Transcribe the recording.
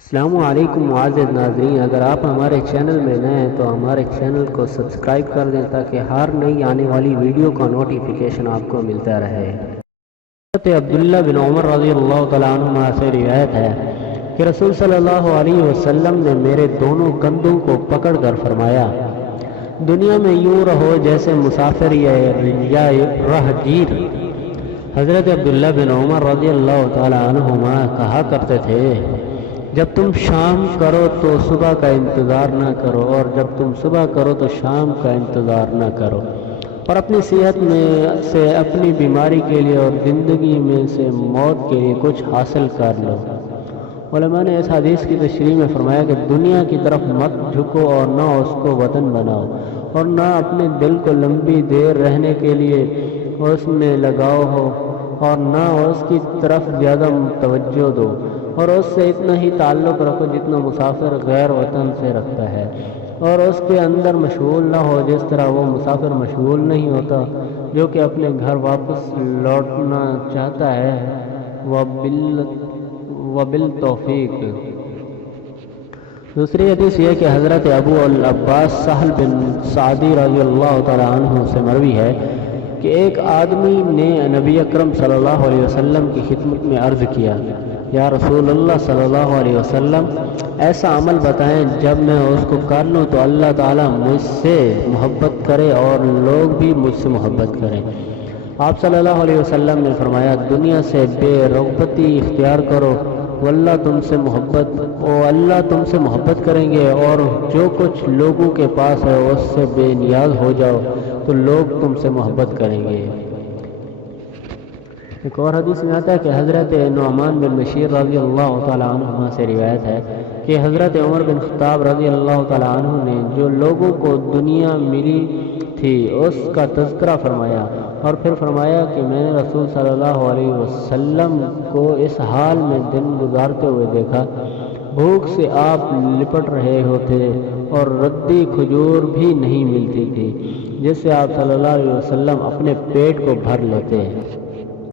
السلام علیکم معزز ناظرین، اگر آپ ہمارے چینل میں نئے ہیں تو ہمارے چینل کو سبسکرائب کر دیں تاکہ ہر نئی آنے والی ویڈیو کا نوٹیفیکیشن آپ کو ملتا رہے۔ حضرت عبداللہ بن عمر رضی اللہ تعالیٰ عنہ سے روایت ہے کہ رسول صلی اللہ علیہ وسلم نے میرے دونوں کندھوں کو پکڑ کر فرمایا، دنیا میں یوں رہو جیسے مسافر یا راہگیر۔ حضرت عبداللہ بن عمر رضی اللہ تعالیٰ عنہما کہا کرتے تھے، جب تم شام کرو تو صبح کا انتظار نہ کرو، اور جب تم صبح کرو تو شام کا انتظار نہ کرو، اور اپنی صحت میں سے اپنی بیماری کے لیے اور زندگی میں سے موت کے لیے کچھ حاصل کر لو۔ علماء نے اس حدیث کی تشریح میں فرمایا کہ دنیا کی طرف مت جھکو اور نہ اس کو وطن بناؤ، اور نہ اپنے دل کو لمبی دیر رہنے کے لیے اس میں لگاؤ ہو، اور نہ اس کی طرف زیادہ توجہ دو، اور اس سے اتنا ہی تعلق رکھو جتنا مسافر غیر وطن سے رکھتا ہے، اور اس کے اندر مشغول نہ ہو جس طرح وہ مسافر مشغول نہیں ہوتا جو کہ اپنے گھر واپس لوٹنا چاہتا ہے۔ وبالتوفیق۔ دوسری حدیث یہ کہ حضرت ابو العباس سہل بن سعدی رضی اللہ تعالیٰ عنہ سے مروی ہے کہ ایک آدمی نے نبی اکرم صلی اللہ علیہ وسلم کی خدمت میں عرض کیا، یا رسول اللہ صلی اللہ علیہ وسلم، ایسا عمل بتائیں جب میں اس کو کر لوں تو اللہ تعالیٰ مجھ سے محبت کرے اور لوگ بھی مجھ سے محبت کریں۔ آپ صلی اللہ علیہ وسلم نے فرمایا، دنیا سے بے رغبتی اختیار کرو، واللہ اللہ تم سے محبت کریں گے، اور جو کچھ لوگوں کے پاس ہے اس سے بے نیاز ہو جاؤ تو لوگ تم سے محبت کریں گے۔ ایک اور حدیث میں آتا ہے کہ حضرت نعمان بن بشیر رضی اللہ تعالیٰ عنہ سے روایت ہے کہ حضرت عمر بن خطاب رضی اللہ تعالیٰ عنہ نے جو لوگوں کو دنیا ملی تھی اس کا تذکرہ فرمایا، اور پھر فرمایا کہ میں نے رسول صلی اللہ علیہ وسلم کو اس حال میں دن گزارتے ہوئے دیکھا، بھوک سے آپ لپٹ رہے ہوتے اور ردی کھجور بھی نہیں ملتی تھی جس سے آپ صلی اللہ علیہ وسلم اپنے پیٹ کو بھر لیتے ہیں۔